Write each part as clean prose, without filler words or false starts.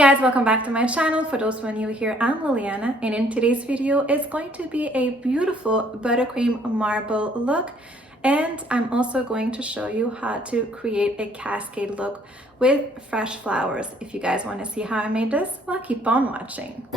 guys, welcome back to my channel. For those who are new here, I'm Liliana, and in today's video is going to be a beautiful buttercream marble look, and I'm also going to show you how to create a cascade look with fresh flowers. If you guys want to see how I made this, well, keep on watching.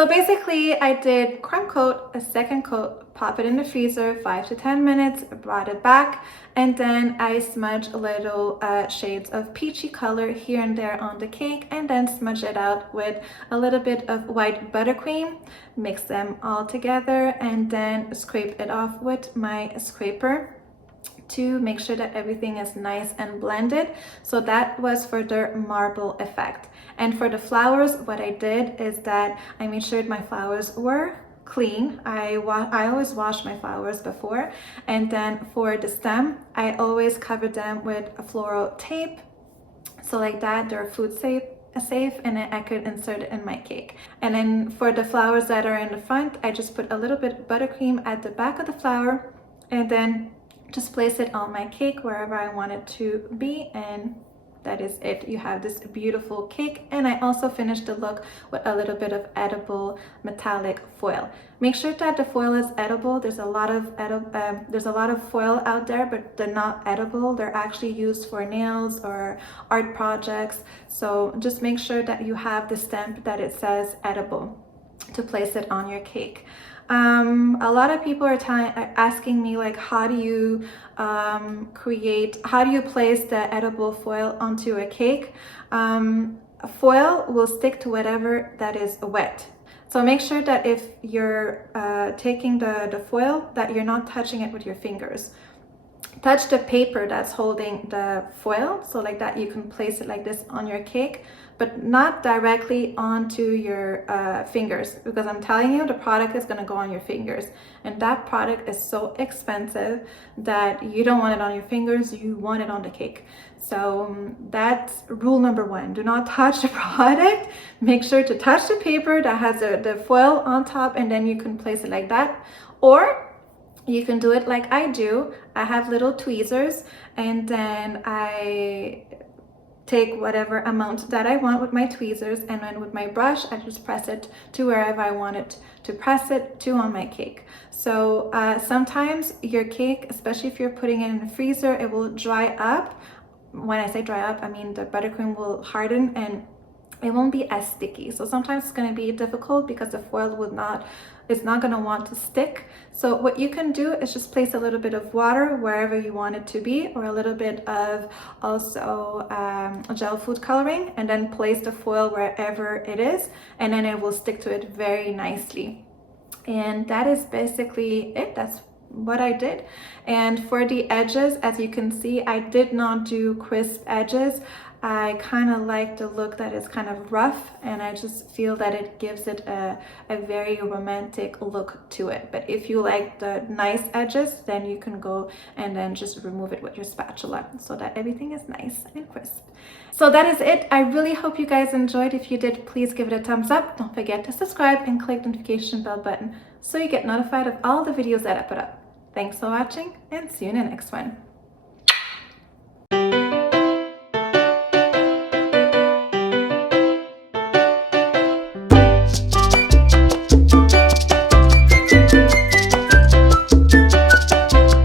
So basically I did crumb coat, a second coat, pop it in the freezer 5 to 10 minutes, brought it back, and then I smudged little shades of peachy color here and there on the cake, and then smudge it out with a little bit of white buttercream, mix them all together, and then scrape it off with my scraper to make sure that everything is nice and blended. So that was for the marble effect. And for the flowers, what I did is that I made sure my flowers were clean. I always wash my flowers before, and then for the stem I always cover them with a floral tape, so like that they're food safe, and then I could insert it in my cake. And then for the flowers that are in the front, I just put a little bit of buttercream at the back of the flower, and then just place it on my cake wherever I want it to be, and that is it. You have this beautiful cake. And I also finished the look with a little bit of edible metallic foil. Make sure that the foil is edible. There's a lot of foil out there, but they're not edible. They're actually used for nails or art projects. So just make sure that you have the stamp that it says edible to place it on your cake. A lot of people are asking me, like, how do you place the edible foil onto a cake? Foil will stick to whatever that is wet. So make sure that if you're taking the foil, that you're not touching it with your fingers. Touch the paper that's holding the foil, so like that you can place it like this on your cake, but not directly onto your fingers, because I'm telling you the product is going to go on your fingers, and that product is so expensive that you don't want it on your fingers, you want it on the cake. So that's rule number one: do not touch the product. Make sure to touch the paper that has the foil on top, and then you can place it like that. Or you can do it like I do. I have little tweezers, and then I take whatever amount that I want with my tweezers, and then with my brush I just press it to wherever I want it to press it to on my cake. So sometimes your cake, especially if you're putting it in the freezer, it will dry up. When I say dry up, I mean the buttercream will harden and it won't be as sticky. So sometimes it's going to be difficult because the foil it's not going to want to stick. So what you can do is just place a little bit of water wherever you want it to be, or a little bit of also gel food coloring, and then place the foil wherever it is, and then it will stick to it very nicely. And that is basically it. That's what I did. And for the edges, as you can see, I did not do crisp edges. I kind of like the look that is kind of rough, and I just feel that it gives it a very romantic look to it. But if you like the nice edges, then you can go and then just remove it with your spatula so that everything is nice and crisp. So that is it. I really hope you guys enjoyed. If you did, please give it a thumbs up. Don't forget to subscribe and click the notification bell button so you get notified of all the videos that I put up. Thanks for watching, and see you in the next one.